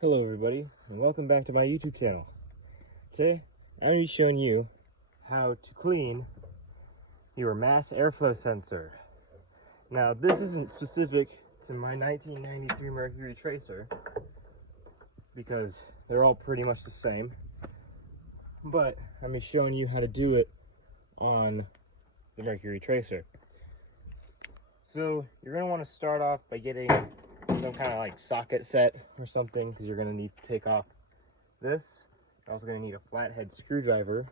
Hello everybody, and welcome back to my YouTube channel. Today, I'm going to be showing you how to clean your mass airflow sensor. Now, this isn't specific to my 1993 Mercury tracer, because they're all pretty much the same, but I'm going to be showing you how to do it on the Mercury tracer. So, you're going to want to start off by getting some kind of like socket set or something, because you're going to need to take off this. You're also going to need a flathead screwdriver.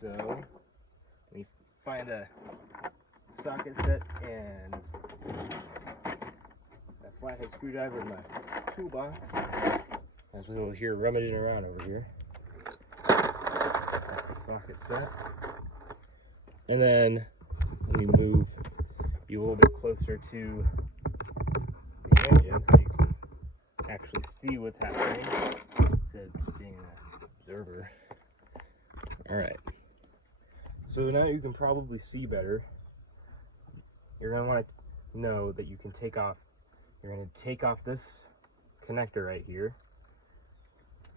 So let me find a socket set and a flathead screwdriver in my toolbox, as we'll hear rummaging around over here. Got the socket set. And then let me move you a little bit closer to the engine so you can actually see what's happening instead of just being an observer. Alright, so now you can probably see better. You're going to want to know that you can take off, you're going to take off this connector right here.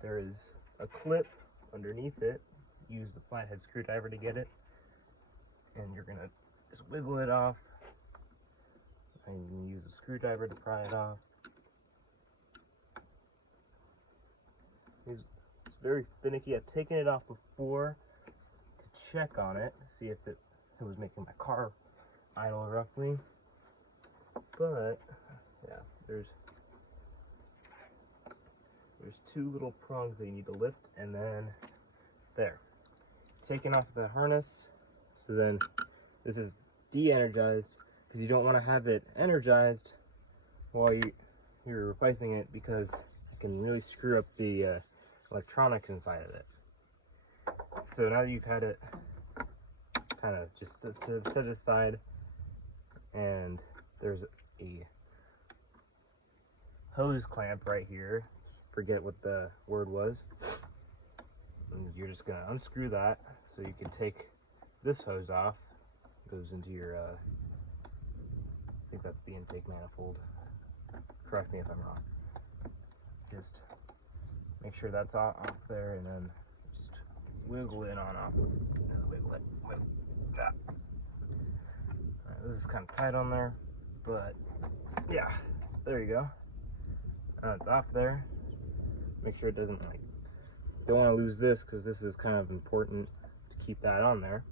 There is a clip underneath it. Use the flathead screwdriver to get it. And you're going to just wiggle it off. And you can use a screwdriver to pry it off. It's very finicky. I've taken it off before to check on it, see if it was making my car idle roughly. But yeah, there's two little prongs that you need to lift, and then there. Taking off the harness, so then this is de-energized, because you don't want to have it energized while you're replacing it, because it can really screw up the electronics inside of it. So now that you've had it kind of just set aside, and there's a hose clamp right here, forget what the word was, and you're just going to unscrew that so you can take this hose off. It goes into your I think that's the intake manifold, correct me if I'm wrong. Just make sure that's off there, and then just wiggle it on off. Just wiggle it like that. Alright, this is kind of tight on there, but yeah, there you go. Now it's off there. Make sure it doesn't, like, don't want to lose this, because this is kind of important to keep that on there.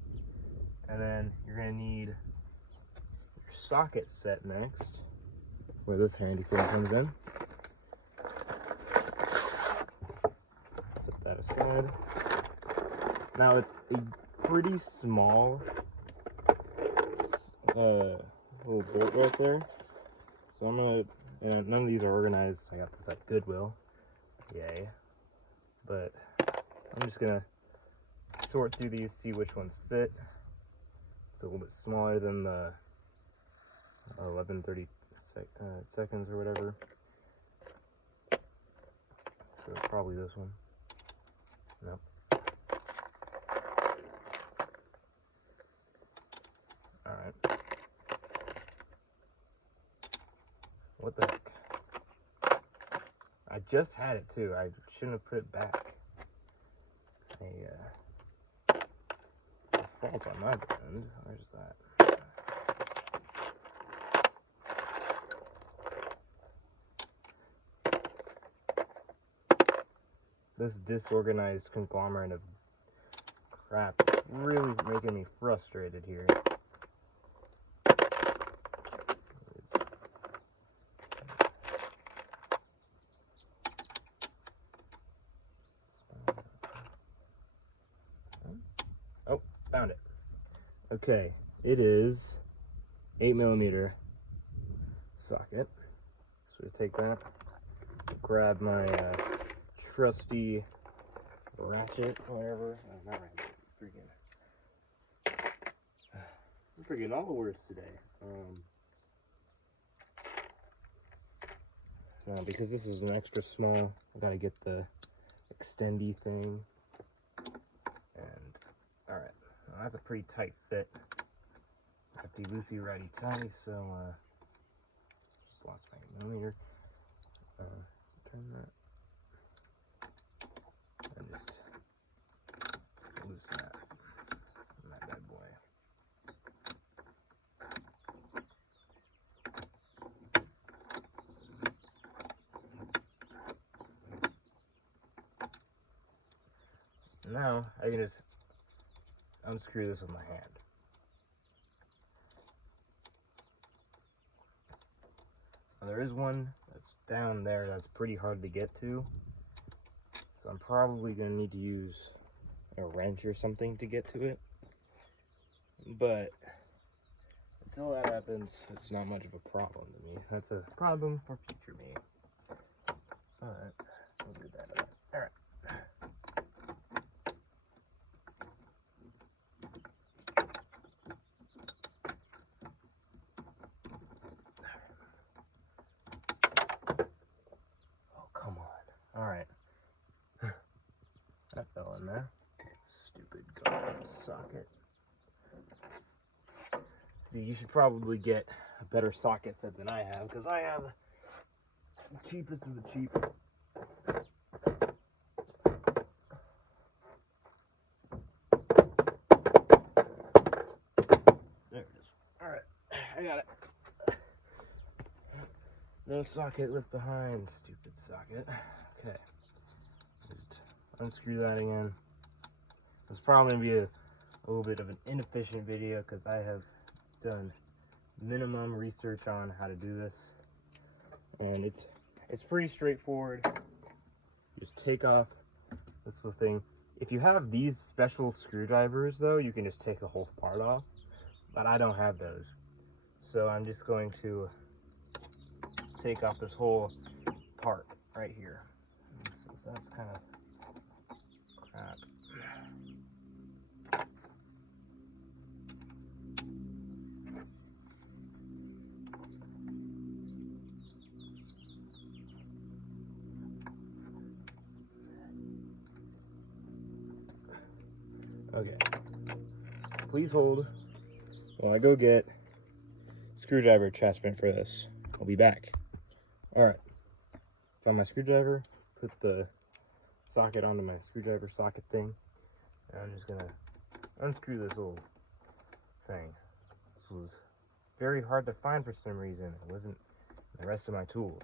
And then you're going to need your socket set next, where this handy thing comes in. Set that aside. Now it's a pretty small little bolt right there, so I'm gonna, none of these are organized. I got this at Goodwill, yay. But I'm just gonna sort through these, see which ones fit. It's a little bit smaller than the 1130 seconds or whatever, so it's probably this one. Nope. Alright. What the heck? I just had it too. I shouldn't have put it back. A fault on my end. Where's that? This disorganized conglomerate of crap is really making me frustrated here. Oh, found it. Okay, it is 8mm socket. So we take that, grab my trusty ratchet, or whatever. Oh, not ratchet, I'm forgetting all the words today. Because this was an extra small, I gotta get the extendy thing. And alright, well, that's a pretty tight fit. Lefty loosey, righty tighty, so just lost my millimeter. now I can just unscrew this with my hand. Now, there is one that's down there that's pretty hard to get to, so I'm probably going to need to use a wrench or something to get to it. But until that happens, it's not much of a problem to me. That's a problem for future me. But we'll do that. Alright. Oh, come on. Alright. That fell in there. Stupid garbage socket. You should probably get a better socket set than I have, because I have the cheapest of the cheap. There it is. Alright, I got it. No socket left behind, stupid socket. Okay, just unscrew that again. It's probably going to be a little bit of an inefficient video, because I have done minimum research on how to do this, and it's pretty straightforward. Just take off this little thing. If you have these special screwdrivers though, you can just take the whole part off, but I don't have those, so I'm just going to take off this whole part right here. So that's kind of crap. Okay, please hold while I go get screwdriver attachment for this. I'll be back. Alright, found my screwdriver, put the socket onto my screwdriver socket thing, and I'm just gonna unscrew this little thing. This was very hard to find for some reason. It wasn't the rest of my tools.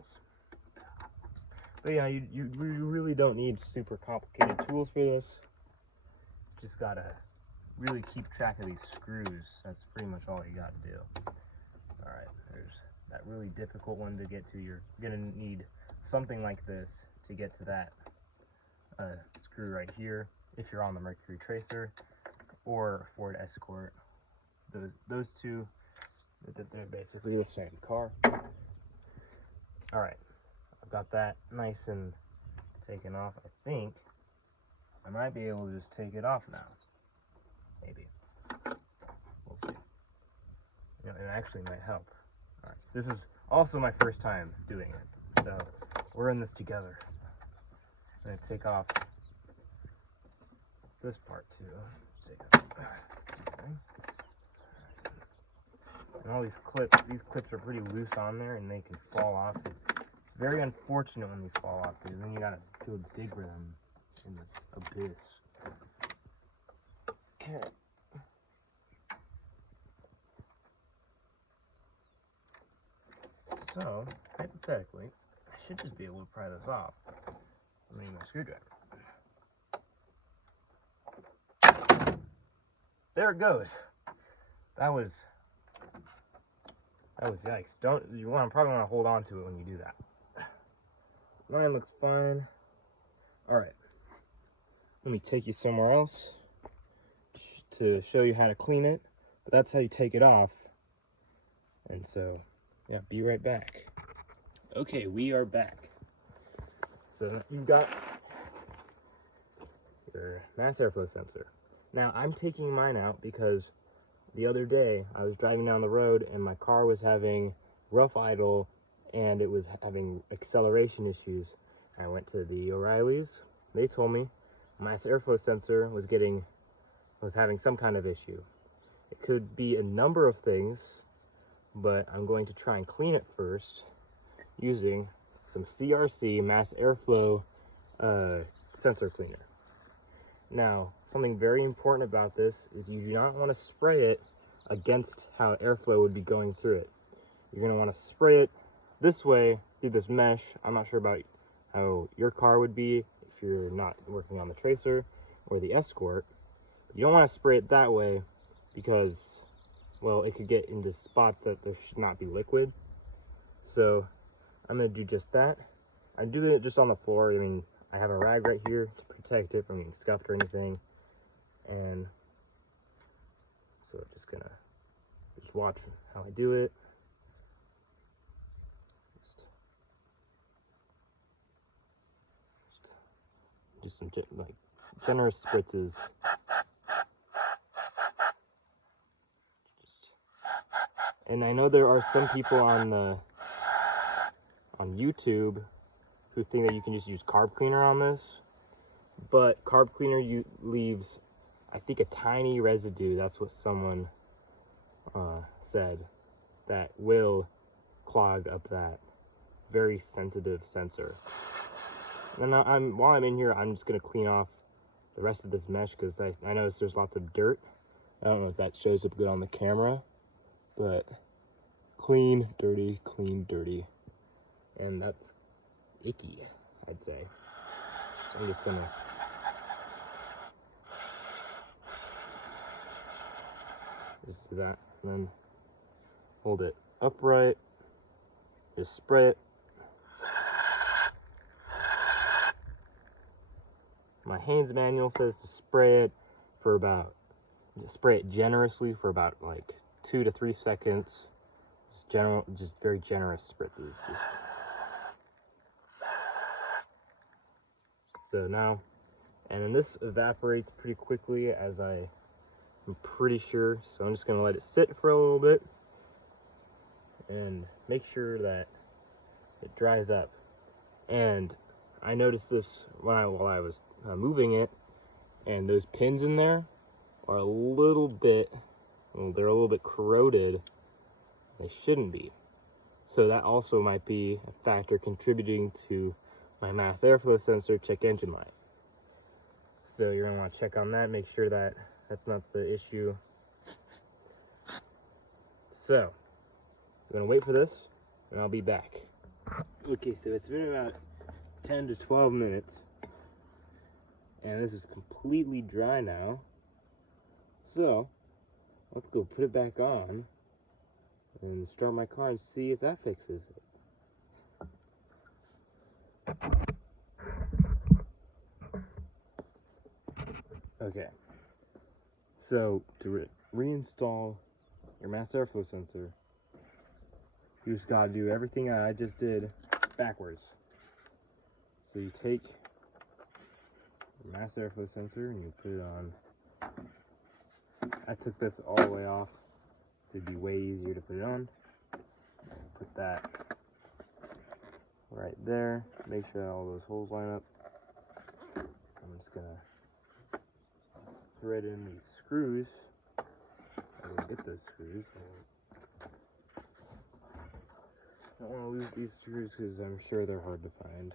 But yeah, you really don't need super complicated tools for this. Just gotta really keep track of these screws. That's pretty much all you gotta do. Alright, there's that really difficult one to get to. You're gonna need something like this to get to that screw right here if you're on the Mercury Tracer or Ford Escort. Those two, they're basically the same car. Alright, I've got that nice and taken off. I think I might be able to just take it off now. Maybe. We'll see. You know, it actually might help. Alright, this is also my first time doing it, so we're in this together. I'm going to take off this part too. And all these clips are pretty loose on there, and they can fall off. It's very unfortunate when these fall off, because then you gotta go dig for them in the abyss. Okay. So, hypothetically, I should just be able to pry this off. I mean, my screwdriver. There it goes. That was yikes. Probably want to hold on to it when you do that. Mine looks fine. Alright. Let me take you somewhere else to show you how to clean it. But that's how you take it off. And so, yeah, be right back. Okay, we are back. So you've got your mass airflow sensor. Now, I'm taking mine out because the other day I was driving down the road and my car was having rough idle and it was having acceleration issues. I went to the O'Reilly's. They told me my mass airflow sensor was having some kind of issue. It could be a number of things, but I'm going to try and clean it first using some CRC mass airflow sensor cleaner. Now, something very important about this is you do not want to spray it against how airflow would be going through it. You're going to want to spray it this way through this mesh. I'm not sure about how your car would be if you're not working on the Tracer, or the Escort. You don't want to spray it that way because, well, it could get into spots that there should not be liquid. So I'm going to do just that. I'm doing it just on the floor. I mean, I have a rag right here to protect it from getting scuffed or anything. And so I'm just going to watch how I do it. Just some like generous spritzes. And I know there are some people on YouTube who think that you can just use CARB cleaner on this, but CARB cleaner leaves, I think, a tiny residue. That's what someone said, that will clog up that very sensitive sensor. And while I'm in here, I'm just going to clean off the rest of this mesh because I noticed there's lots of dirt. I don't know if that shows up good on the camera, but clean, dirty, and that's icky, I'd say. So I'm just going to just do that, and then hold it upright, just spray it. My Haynes manual says to spray it generously for about like 2 to 3 seconds. Just very generous spritzes. So now, and then this evaporates pretty quickly, as I'm pretty sure. So I'm just gonna let it sit for a little bit and make sure that it dries up. And I noticed this while I was moving it, and those pins in there are a little bit, well, they're a little bit corroded. They shouldn't be. So that also might be a factor contributing to my mass airflow sensor check engine light. So you're gonna want to check on that, make sure that that's not the issue. So I'm gonna wait for this, and I'll be back. Okay, so it's been about 10 to 12 minutes, and this is completely dry now. So let's go put it back on and start my car and see if that fixes it. Okay, so to reinstall your mass airflow sensor, you just gotta do everything I just did backwards. So you take your mass airflow sensor and you put it on. I took this all the way off, so it'd be way easier to put it on. Put that right there. Make sure all those holes line up. I'm just gonna thread in these screws. I will get those screws. I don't want to lose these screws because I'm sure they're hard to find.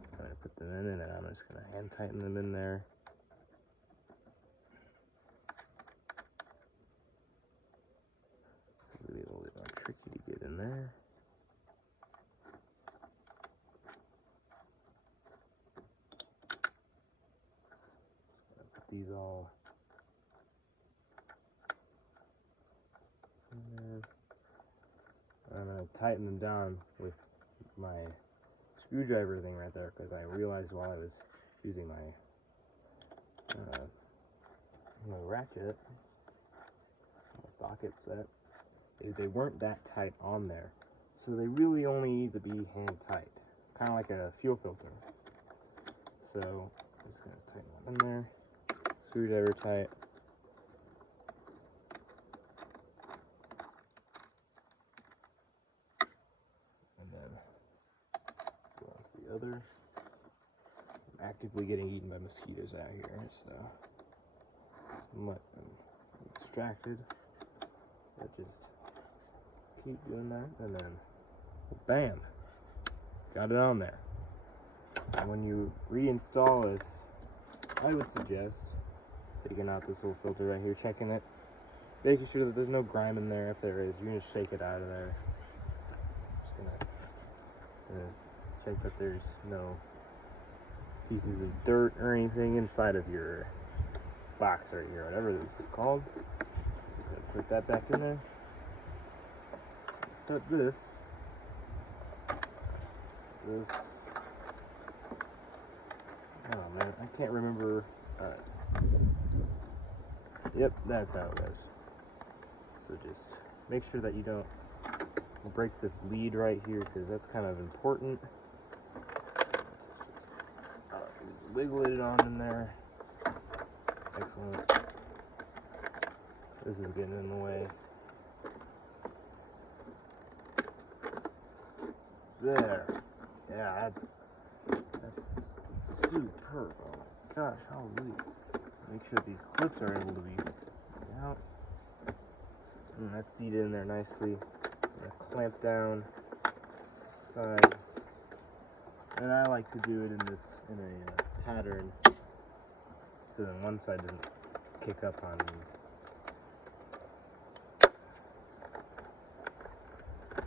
Just trying to put them in, and then I'm just gonna hand tighten them in there. It's really a little bit more tricky to get in there. These all in there. I'm going to tighten them down with my screwdriver thing right there, because I realized while I was using my ratchet, my socket set, they weren't that tight on there. So they really only need to be hand tight, kind of like a fuel filter. So I'm just going to tighten that in there. Screwdriver tight. And then go on to the other. I'm actively getting eaten by mosquitoes out here, so I'm distracted. I just keep doing that, and then bam, got it on there. And when you reinstall this, I would suggest taking out this little filter right here, checking it, making sure that there's no grime in there. If there is, you can just shake it out of there. Just gonna check that there's no pieces of dirt or anything inside of your box right here, whatever this is called. Just gonna put that back in there. Set this. Oh man, I can't remember. Alright. Yep, that's how it goes. So just make sure that you don't break this lead right here, because that's kind of important. Just wiggle it on in there. Excellent. This is getting in the way. There. Yeah, that's superb. Oh my gosh, hallelujah. Make sure these clips are able to be out. And that's seated in there nicely. Clamp down side. And I like to do it in a pattern so then one side doesn't kick up on me.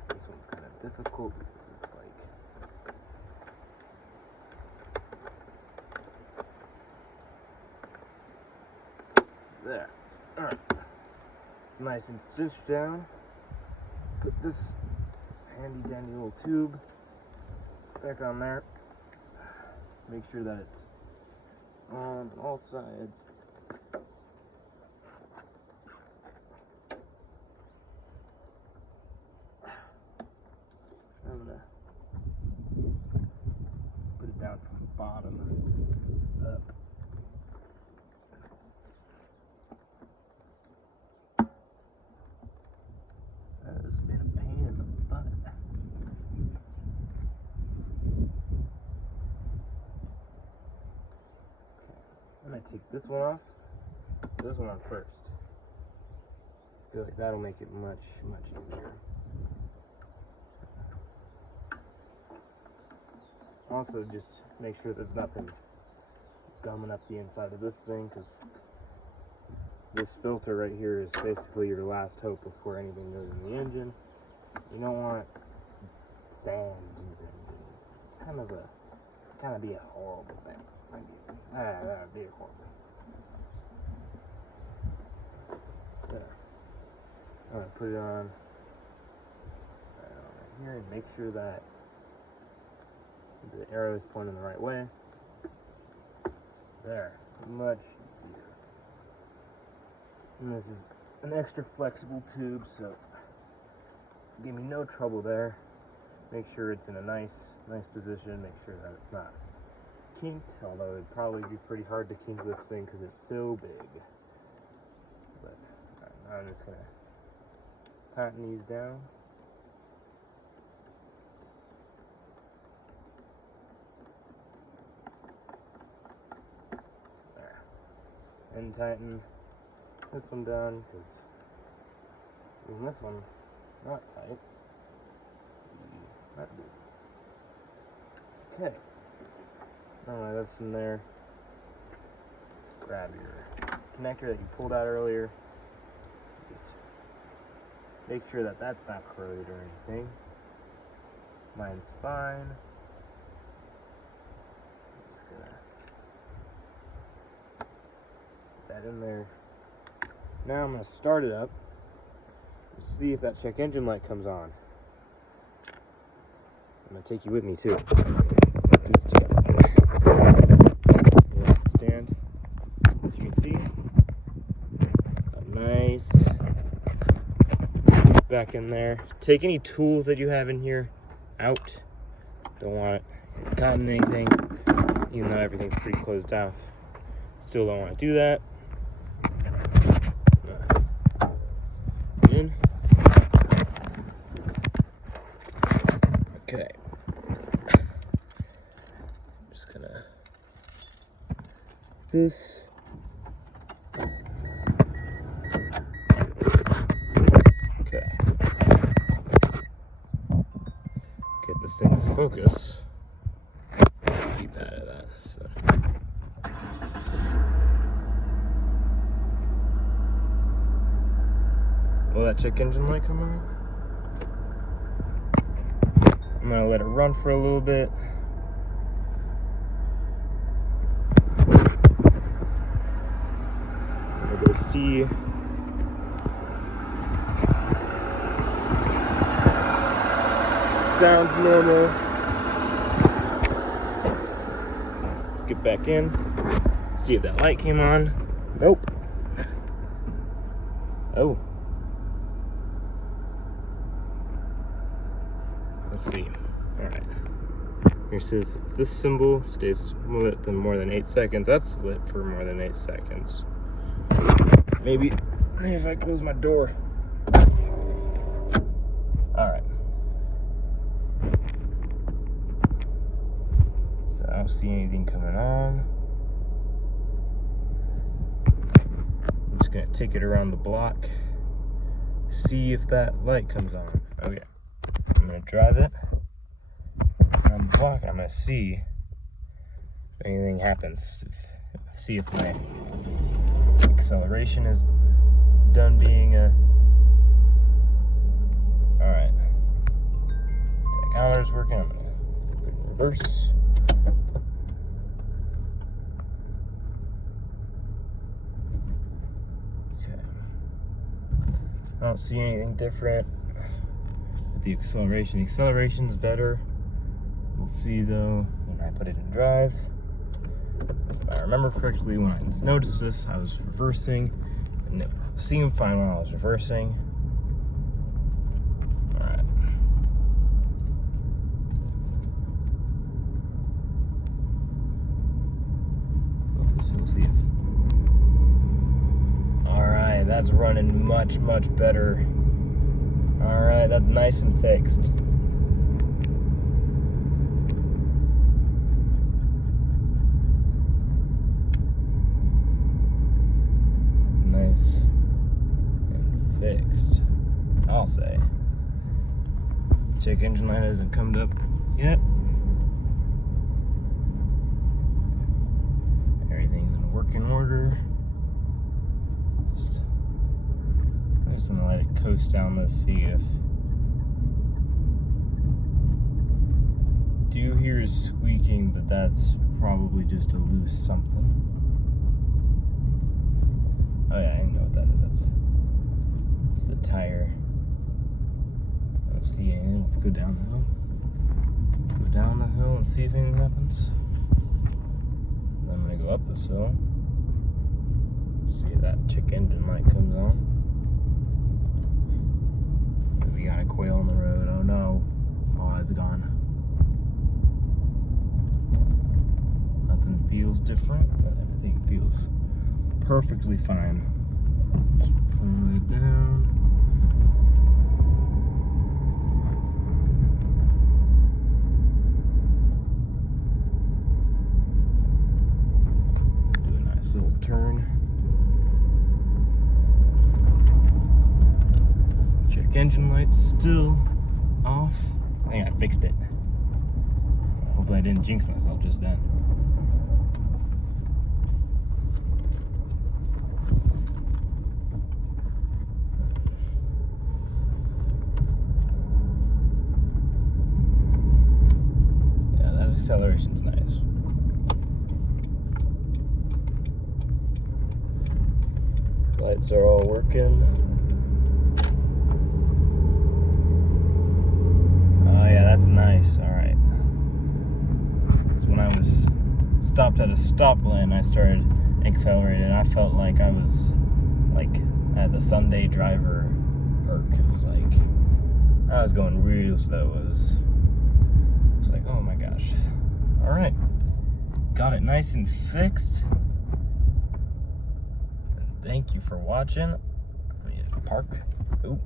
This one's kind of difficult because it's like there. Alright. It's nice and stitched down. Put this handy dandy little tube back on there. Make sure that it's on all sides. I'm gonna put it down from the bottom up. That has been a pain in the butt. I'm gonna take this one off. This one on first. I feel like that'll make it much easier. Also, just make sure there's nothing gumming up the inside of this thing, because this filter right here is basically your last hope before anything goes in the engine. You don't want sand in the engine. It's kind of be a horrible thing. That would be horrible. There. Alright, put it on right here and make sure that the arrow is pointing the right way. There. Much easier. And this is an extra flexible tube, so give me no trouble there. Make sure it's in a nice position. Make sure that it's not kinked, although it'd probably be pretty hard to kink this thing because it's so big. But now I'm just gonna tighten these down. There. And tighten this one down, because even this one not tight. Not good. Okay. Alright, that's in there. Grab your connector that you pulled out earlier. Just make sure that that's not corroded or anything. Mine's fine. I'm just gonna put that in there. Now I'm gonna start it up and see if that check engine light comes on. I'm gonna take you with me too. Let's do this together. Stand. As you can see, got nice back in there. Take any tools that you have in here out. Don't want it caught in anything, even though everything's pretty closed off. Still don't want to do that. In. Okay. I'm just gonna this. Okay. Get this thing to focus. Keep out of that. So. Will that check engine light come on? I'm gonna let it run for a little bit. I'm gonna go see. Sounds normal. Let's get back in. See if that light came on. Nope. Oh. Let's see. Alright. Here says if this symbol stays lit than more than 8 seconds. That's lit for more than 8 seconds. Maybe if I close my door. Alright. So I don't see anything coming on. I'm just gonna take it around the block, see if that light comes on. Okay. I'm gonna drive it around the block and I'm gonna see if anything happens. See if my acceleration is done being alright. Tachometer's working. I'm gonna put it in reverse. Okay. I don't see anything different with the acceleration. The acceleration's better. We'll see though when I put it in drive. If I remember correctly, when I noticed this, I was reversing, and it seemed fine while I was reversing. Alright. Focus, we'll see if. Alright, that's running much better. Alright, that's nice and fixed. Nice and fixed, I'll say. Check engine light hasn't come up yet. Everything's in working order. I'm just gonna let it coast down. Let's see if do hear squeaking, but that's probably just a loose something. Oh yeah, I know what that is. That's the tire. I don't see anything. Let's go down the hill. Let's go down the hill and see if anything happens. Then I'm gonna go up this hill. See if that check engine light comes on. We got a quail on the road. Oh no. Oh, it's gone. Nothing feels different. Everything feels perfectly fine. Just pull it down. Do a nice little turn. Check engine lights still off. I think I fixed it. Hopefully I didn't jinx myself just then. Acceleration's nice. Lights are all working. Oh yeah, that's nice. All right. So when I was stopped at a stoplight, I started accelerating. I felt like I was like at the Sunday driver perk. It was like I was going real slow. It was like, oh my gosh. All right, got it nice and fixed. And thank you for watching. Let me park. Ooh.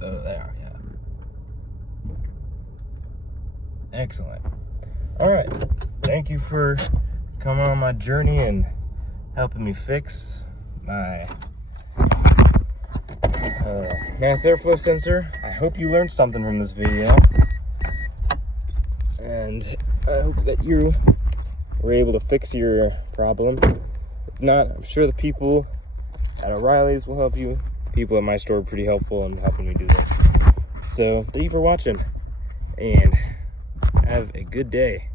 Oh, there, yeah. Excellent. All right, thank you for coming on my journey and helping me fix my mass airflow sensor. I hope you learned something from this video. And I hope that you were able to fix your problem. If not, I'm sure the people at O'Reilly's will help you. People at my store are pretty helpful in helping me do this. So, thank you for watching. and have a good day.